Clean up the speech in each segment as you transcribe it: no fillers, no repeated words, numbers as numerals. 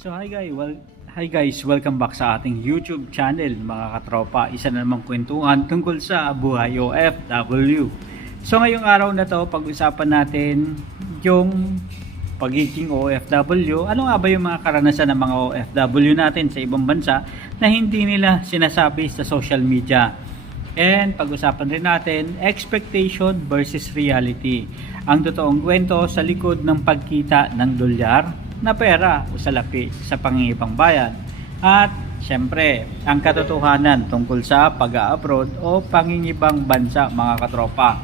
So hi guys, welcome back sa ating YouTube channel mga katropa. Isa na namang kwentuhan tungkol sa buhay OFW. So ngayong araw na to, pag-usapan natin yung pagiging OFW. Ano nga ba yung mga karanasan ng mga OFW natin sa ibang bansa na hindi nila sinasabi sa social media. And pag-usapan rin natin expectation versus reality. Ang totoong kwento sa likod ng pagkita ng dolyar na pera o salapi sa pangingibang bayan. At syempre, ang katotohanan tungkol sa pag-a-abroad o pangingibang bansa mga katropa.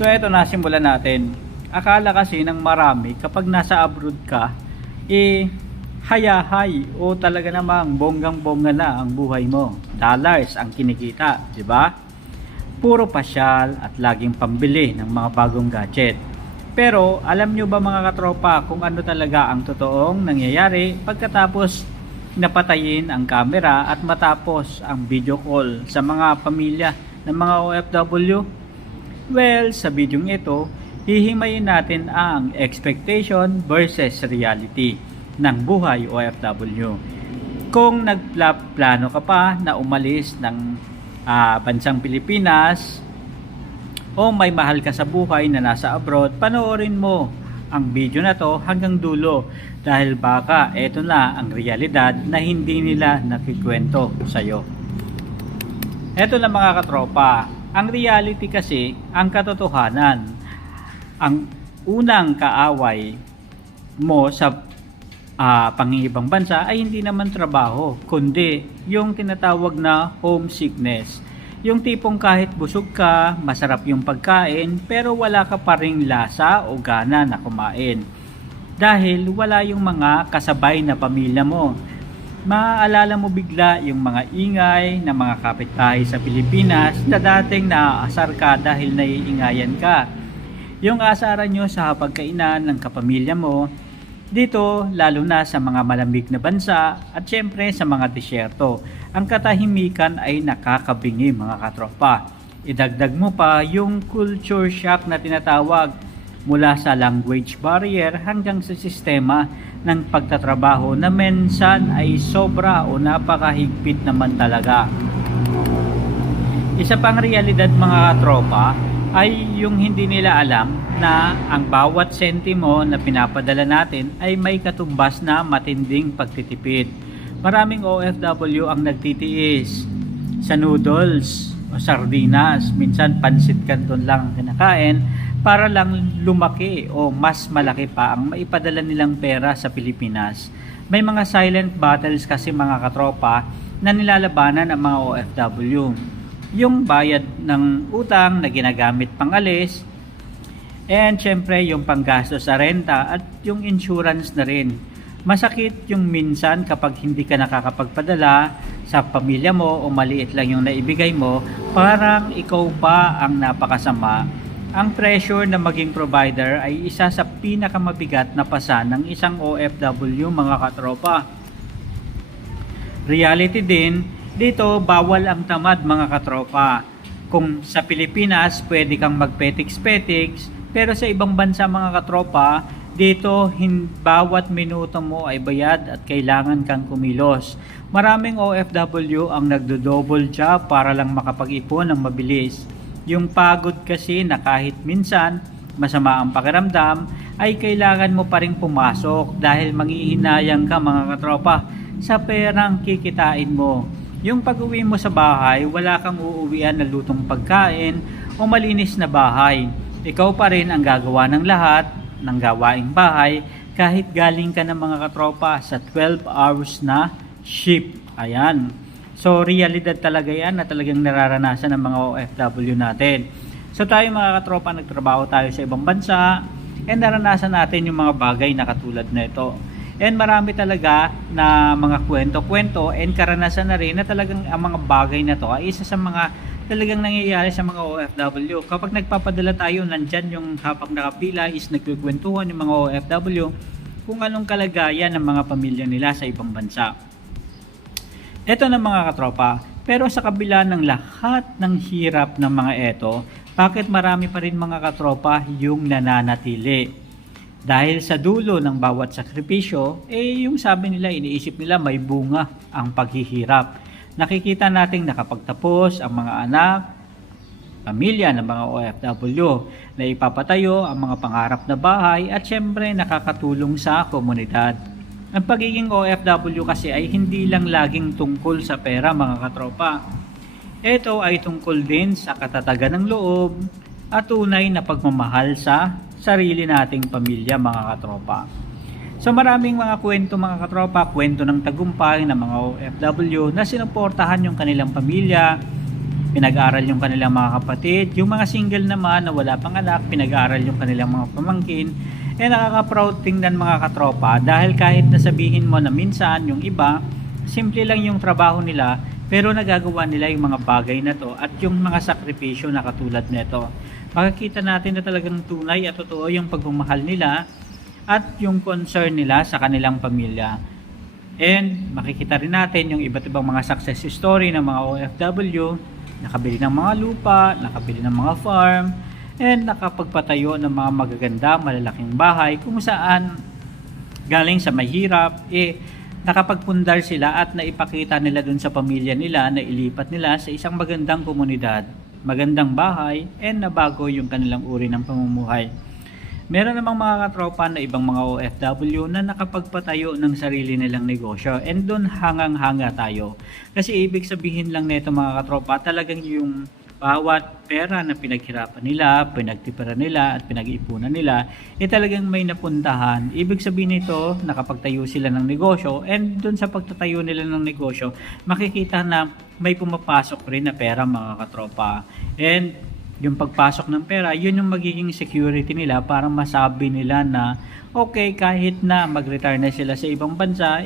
So eto na, simulan natin. Akala kasi ng marami kapag nasa abroad ka, hayahay o talaga namang bonggang-bongga na ang buhay mo. Dollars ang kinikita, di ba? Puro pasyal at laging pambili ng mga bagong gadget. Pero alam nyo ba mga katropa kung ano talaga ang totoong nangyayari pagkatapos napatayin ang camera at matapos ang video call sa mga pamilya ng mga OFW? Well, sa video ito, hihimayin natin ang expectation versus reality ng buhay OFW. Kung nagplano ka pa na umalis ng bansang Pilipinas, o may mahal ka sa buhay na nasa abroad, panoorin mo ang video na to hanggang dulo dahil baka eto na ang realidad na hindi nila nakikwento sa'yo. Eto na mga katropa, ang reality kasi, ang katotohanan, ang unang kaaway mo sa pangingibang bansa ay hindi naman trabaho, kundi yung tinatawag na homesickness. Yung tipong kahit busog ka, masarap yung pagkain, pero wala ka pa ring lasa o gana na kumain. Dahil wala yung mga kasabay na pamilya mo. Maaalala mo bigla yung mga ingay ng mga kapitbahay sa Pilipinas na dating naaasar ka dahil naiingayan ka. Yung asaran nyo sa pagkainan ng kapamilya mo, dito, lalo na sa mga malamig na bansa at syempre sa mga disyerto, ang katahimikan ay nakakabingi mga katropa. Idagdag mo pa yung culture shock na tinatawag mula sa language barrier hanggang sa sistema ng pagtatrabaho na minsan ay sobra o napakahigpit naman talaga. Isa pang realidad mga katropa ay yung hindi nila alam na ang bawat sentimo na pinapadala natin ay may katumbas na matinding pagtitipid. Maraming OFW ang nagtitiis sa noodles o sardinas, minsan pansit canton lang ang kinakain para lang lumaki o mas malaki pa ang maipadala nilang pera sa Pilipinas. May mga silent battles kasi mga katropa na nilalabanan ng mga OFW. Yung bayad ng utang na ginagamit pang alis, and syempre yung panggasto sa renta at yung insurance na rin. Masakit yung minsan kapag hindi ka nakakapagpadala sa pamilya mo o maliit lang yung naibigay mo, parang ikaw pa ang napakasama. Ang pressure na maging provider ay isa sa pinakamabigat na pasa ng isang OFW mga katropa. Reality din, dito bawal ang tamad mga katropa. Kung sa Pilipinas pwede kang magpetiks-petiks, pero sa ibang bansa mga katropa, dito bawat minuto mo ay bayad at kailangan kang kumilos. Maraming OFW ang nagdo-double job para lang makapag-ipon ng mabilis. Yung pagod kasi na kahit minsan masama ang pakiramdam ay kailangan mo pa rin pumasok dahil manghihinayang ka mga katropa sa perang kikitain mo. Yung pag-uwi mo sa bahay, wala kang uuwian na lutong pagkain o malinis na bahay. Ikaw pa rin ang gagawa ng lahat ng gawaing bahay kahit galing ka ng mga katropa sa 12 hours na shift. Ayan. So, realidad talaga yan na talagang nararanasan ng mga OFW natin. So, tayo mga katropa, nagtrabaho tayo sa ibang bansa and naranasan natin yung mga bagay na katulad na ito. And marami talaga na mga kwento-kwento and karanasan na rin na talagang ang mga bagay na to ay isa sa mga talagang nangyayari sa mga OFW. Kapag nagpapadala tayo, nandyan yung habang nakapila is nagkukwentuhan yung mga OFW kung anong kalagayan ng mga pamilya nila sa ibang bansa. Ito na mga katropa, pero sa kabila ng lahat ng hirap ng mga ito, bakit marami pa rin mga katropa yung nananatili? Dahil sa dulo ng bawat sakripisyo, yung sabi nila, iniisip nila may bunga ang paghihirap. Nakikita nating nakapagtapos ang mga anak, pamilya ng mga OFW na ipapatayo ang mga pangarap na bahay at syempre nakakatulong sa komunidad. Ang pagiging OFW kasi ay hindi lang laging tungkol sa pera mga katropa. Ito ay tungkol din sa katatagan ng loob at tunay na pagmamahal sa sarili nating pamilya mga katropa. So maraming mga kwento mga katropa, kwento ng tagumpay ng mga OFW na sinuportahan yung kanilang pamilya, pinag-aral yung kanilang mga kapatid, yung mga single naman na wala pang anak, pinag-aral yung kanilang mga pamangkin. Nakaka-proud tingnan mga katropa dahil kahit nasabihin mo na minsan yung iba, simple lang yung trabaho nila pero nagagawa nila yung mga bagay na to at yung mga sakripisyo na katulad nito. Makikita natin na talagang tunay at totoo yung pagmamahal nila at yung concern nila sa kanilang pamilya. And makikita rin natin yung iba't ibang mga success story ng mga OFW, nakabili ng mga lupa, nakabili ng mga farm, and nakapagpatayo ng mga magaganda, malalaking bahay kung saan galing sa mahirap, nakapagpundar sila at naipakita nila dun sa pamilya nila na ilipat nila sa isang magandang komunidad, magandang bahay, and nabago yung kanilang uri ng pamumuhay. Meron namang mga katropa na ibang mga OFW na nakapagpatayo ng sarili nilang negosyo and doon hangang-hanga tayo. Kasi ibig sabihin lang nito mga katropa, talagang yung bawat pera na pinaghirapan nila, pinagtipiran nila at pinag-iipunan nila, talagang may napuntahan. Ibig sabihin nito, nakapagtayo sila ng negosyo and dun sa pagtatayo nila ng negosyo, makikita na may pumapasok rin na pera mga katropa. And yung pagpasok ng pera, yun yung magiging security nila para masabi nila na okay, kahit na mag-retire na sila sa ibang bansa,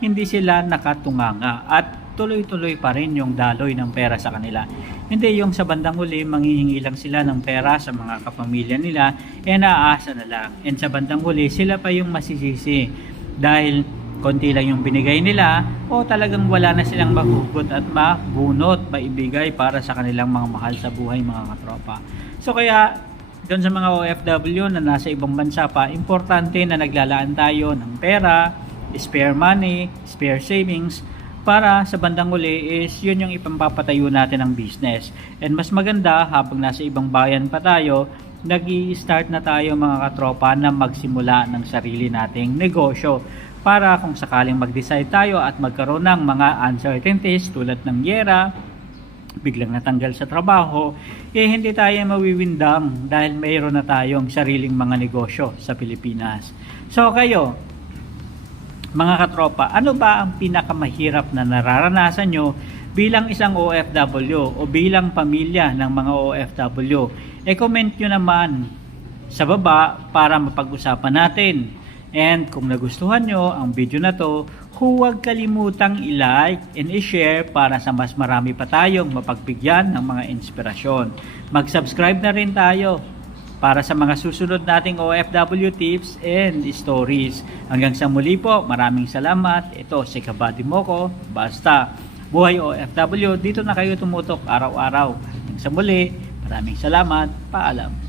hindi sila nakatunganga at tuloy-tuloy pa rin yung daloy ng pera sa kanila. Hindi yung sa bandang huli, manghihingi lang sila ng pera sa mga kapamilya nila, naaasa na lang. And sa bandang huli, sila pa yung masisisi dahil konti lang yung binigay nila o talagang wala na silang mahugot at mabunot, maibigay para sa kanilang mga mahal sa buhay mga katropa. So kaya doon sa mga OFW na nasa ibang bansa pa, importante na naglalaan tayo ng pera, spare money, spare savings, para sa bandang uli is yun yung ipampapatayo natin ng business. And mas maganda habang nasa ibang bayan pa tayo, nag-i-start na tayo mga katropa na magsimula ng sarili nating negosyo. Para kung sakaling mag-decide tayo at magkaroon ng mga uncertainties tulad ng giyera, biglang natanggal sa trabaho, hindi tayo mawiwindang dahil mayroon na tayong sariling mga negosyo sa Pilipinas. So kayo, mga katropa, ano ba ang pinakamahirap na nararanasan nyo bilang isang OFW o bilang pamilya ng mga OFW? Comment nyo naman sa baba para mapag-usapan natin. And kung nagustuhan nyo ang video na to, huwag kalimutang i-like and i-share para sa mas marami pa tayong mapagbigyan ng mga inspirasyon. Mag-subscribe na rin tayo para sa mga susunod nating OFW tips and stories. Hanggang sa muli po, maraming salamat. Ito si Kabady Moko, basta buhay OFW, dito na kayo tumutok araw-araw. Hanggang sa muli, maraming salamat. Paalam.